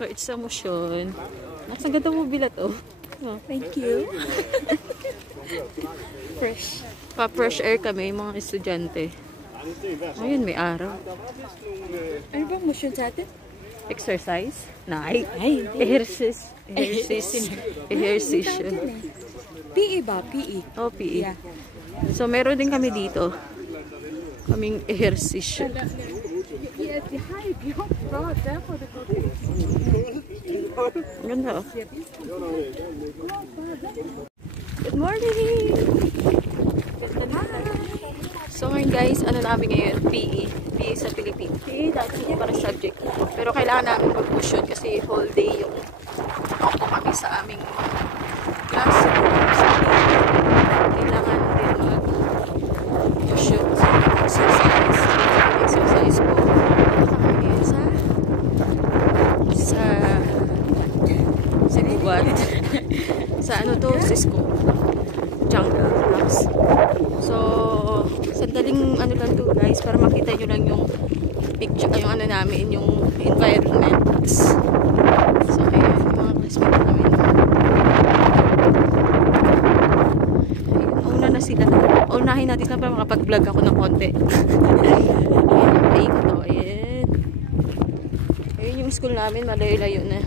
So, it's a motion. Ang ganda mo bilat, oh. Oh. Thank you. Fresh. Pa-fresh air kami, mga estudyante. Ayun, may araw. Ano bang motion sa atin? Exercise? Ay, Exercise. Exercise. PE ba? PE. Oh, PE. Yeah. So, meron din kami dito. Kaming ehersisyo. Ganda, oh. Good morning! So ngayon guys, ano namin ngayon? PE. PE sa Philippines. PE dati para subject. Pero kailangan namin mag-motion kasi whole day yung ako kami sa aming class. So, kailangan din mag-motion. Exercise. Exercise po. Nakakain sa gubat. Sa ano to? Cisco. Jungle Blocks. So, sandaling ano lang to guys para makita nyo lang yung picture, yung ano namin, yung environments. So, ayun, yung mga classmates namin. Ayun, una na sila. Unahin natin na para makapag-vlog ako ng konti. Ayun, paikot to. Ayun. Ayun yung school namin, malayo-layo na.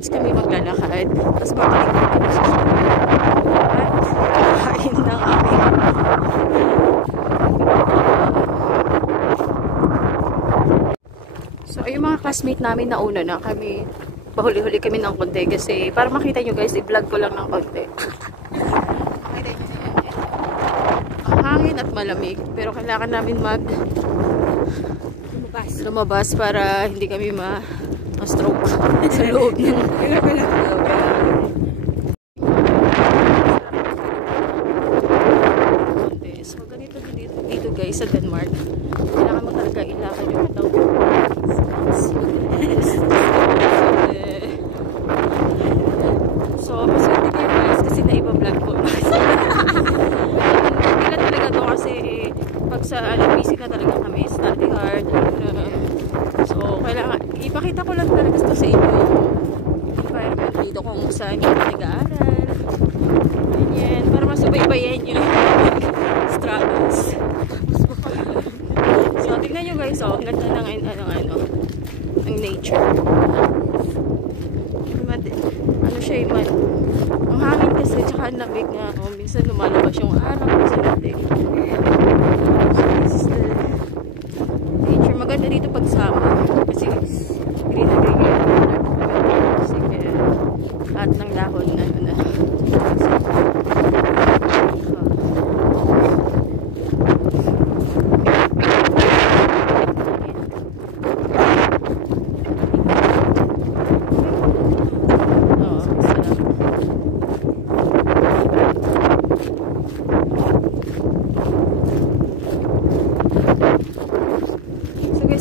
Kami maglalakad. Tapos babalik kami sa school. At kain na kami. So, yung mga classmate namin nauna na kami, pahuli-huli kami ng konti kasi para makita nyo guys, i-vlog ko lang ng konti. Makita nyo yan. Ang hangin at malamig. Pero kailangan namin lumabas para hindi kami ma-stroke sa loob ng so ganito dito guys sa Denmark, kailangan mo talaga ilakad yung tao. So maswerte kayo guys kasi naiba-vlog ko. Hindi na talaga to kasi pag sa busy na talaga kami, study hard. So kailangan ipakita ko lang talaga ito sa inyo yung environment dito kung saan yung nag-aaral. Ganyan. Para masubaybayan yung struggles. So, tignan nyo guys, oh. Ang ganda ng ng nature. Ano siya yung ang hangin kasi, tsaka ang lamig nga. Oh, minsan lumalabas yung araw, minsan natin. So, this is the nature. Maganda dito pag summer. Kasi green na green yung kasi lahat ng dahon na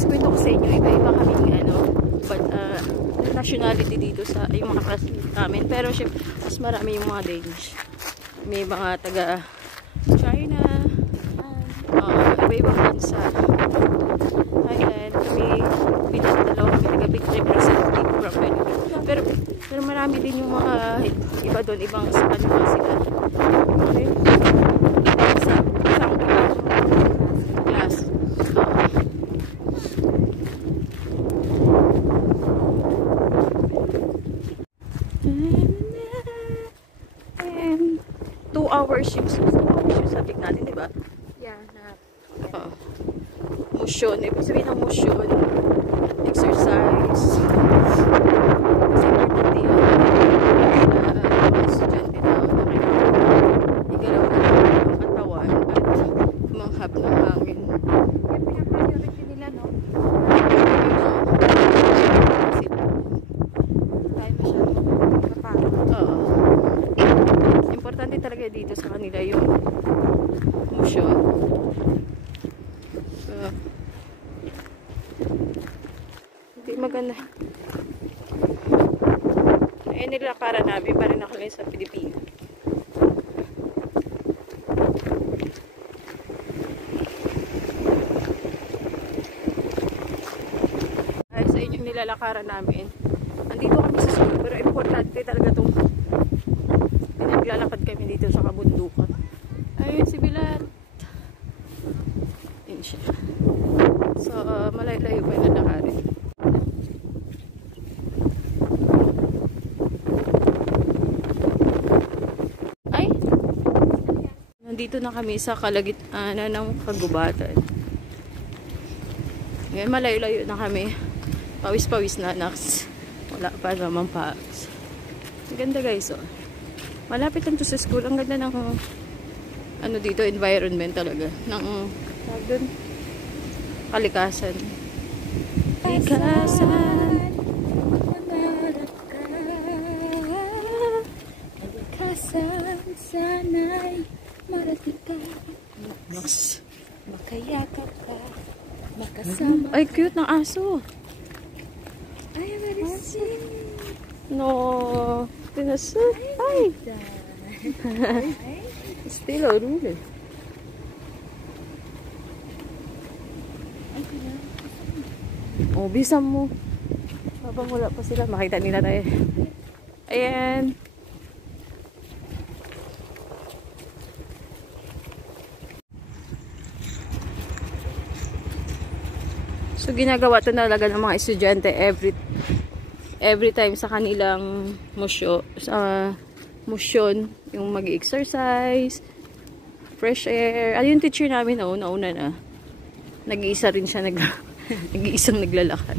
kwento ko sa inyo, iba-iba kaming nationality dito sa yung mga classmates namin, pero syempre mas marami yung mga Danish, may mga taga China, iba-ibang bansa, Thailand, kami dalawa kami taga big representative from Philippines, pero marami din yung mga iba doon, ibang Spanish sila. Okay, isang class. 2 hours yung subject natin, di ba? Yeah, motion. Ibig sabihin ng motion, exercise. Kasi important din mga estudyante na igalaw na ang katawan at manghab ng hangin. yung pinapriority nila, no? Tayo masyadong mapagod. Importante talaga dito sa kanila yung motion. Hindi maganda. Ngayon nilakaran namin pa rin ako lang sa Pilipinas. Ay, sa inyong nilalakaran namin. Nandito kami sa school, pero importante talaga itong pinaglalakad kami dito sa kabundukan. Ayun si Bilat. Yun siya. So, malayo-layo pa yung lalakarin. Ay! Nandito na kami sa kalagitnaan ng kagubatan. Ngayon, malayo-layo na kami. Pawis-pawis na, Nax. Wala pa naman packs. Ang ganda guys, oh. Malapit lang to sa school. Ang ganda ng ano dito, environment talaga. Ng kalikasan. Kalikasan. Kalikasan, sana'y marating ka. Nax. Makayakap ka. Makasama. Ay, cute ng aso. Ay, marisin. No. Tinasot. Ay. Still a ruler. Oh, bisan mo. Habang wala pa sila, makita nila tayo. Ayan. So, ginagawa to talaga ng mga estudyante every time sa kanilang motion, yung mag-exercise, fresh air. Ano yung teacher namin, oh, nauna na. Nag-iisa rin siya, nag-iisang naglalakad.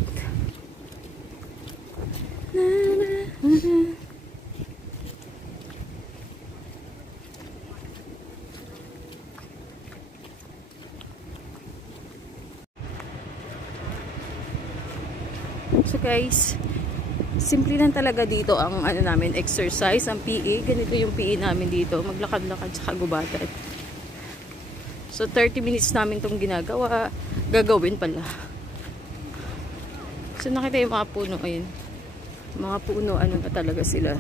So guys, simple lang talaga dito ang ano namin, exercise, ang PE. Ganito yung PE namin dito, maglakad-lakad sa kagubatan. So 30 minutes namin itong gagawin pala. So nakita yung mga puno, ayun. Mga puno, ano na talaga sila.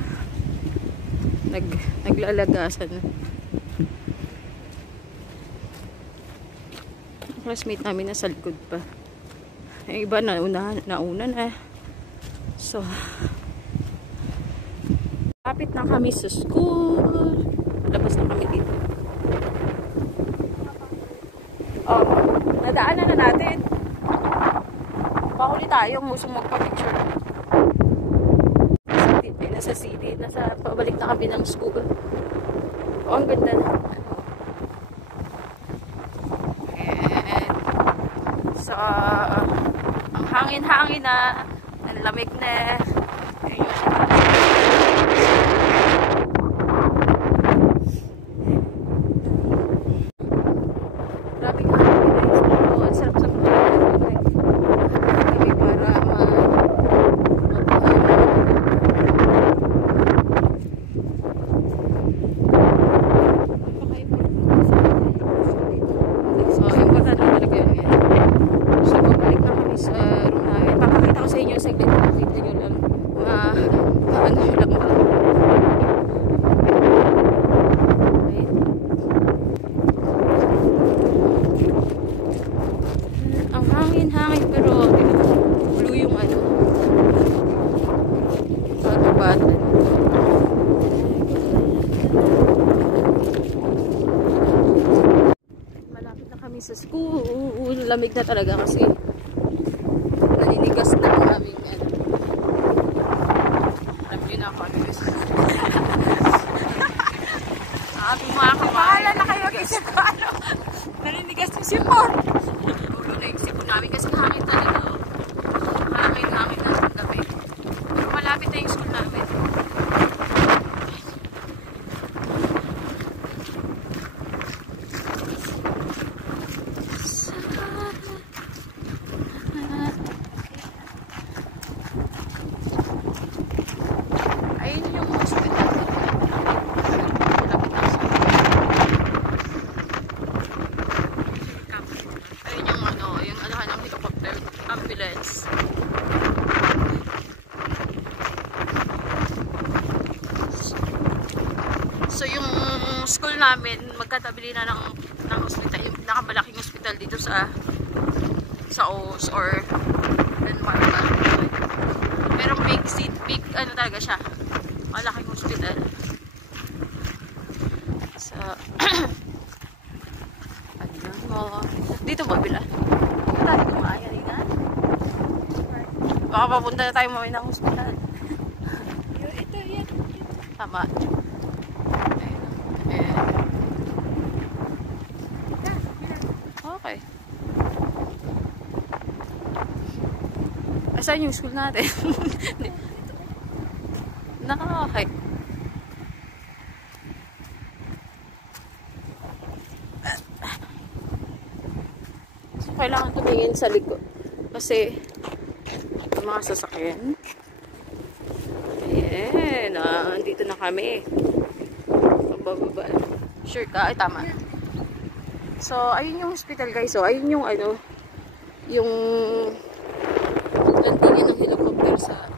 Naglalagasan. Ang classmate namin nasa likod pa. Yung iba nauna na. So, lapit na kami sa school. Labas na kami dito. Oh, nadaanan na natin. Pahuli tayong musong magpa-picture. Nasa city. Pabalik na kami ng school. Oh, ang ganda na. And, so, ang hangin-hangin na. Ang lamig na. Grabe nga guys. Pero ang sarap sa pagkakas. Kami para so, importante talaga yun. So, babalik na kami sa room namin. Papakita ko sa inyo sa saglit. Nakita nyo lang. Ano nyo lang ba? Ang hangin-hangin pero blue yung ano. Kagubatan. Malapit na kami sa school. Lamig na talaga kasi naninigas na ang aming ano. Alam nyo na ako ano gusto. Ating mga kabayan. Na kayo kasi ano. Naninigas yung sipon. Ulo na yung sipon namin kasi hangin talaga. Hangin na sa gabi. Pero malapit na yung school namin. Ayun yung hospital. Ayun yung ano, yung alahan ng helicopter, ambulance. school namin, magkatabili na ng hospital, yung pinakamalaking hospital dito sa OS or Denmark. Pero big ano talaga siya, malaking hospital. So, ayun mo. Dito ba bila? Tayo kumaya rin, ha? Baka papunta na tayo mamaya ng hospital. Ito, yan. Tama. Okay. Asan yung school natin? Okay. So, kailangan tumingin sa likod. Kasi, yung mga sasakyan. Ayan. Andito na kami. Bababa. Sure ka? Ay, tama. So, ayun yung hospital, guys. So, ayun yung ano, yung landingin ng helicopter sa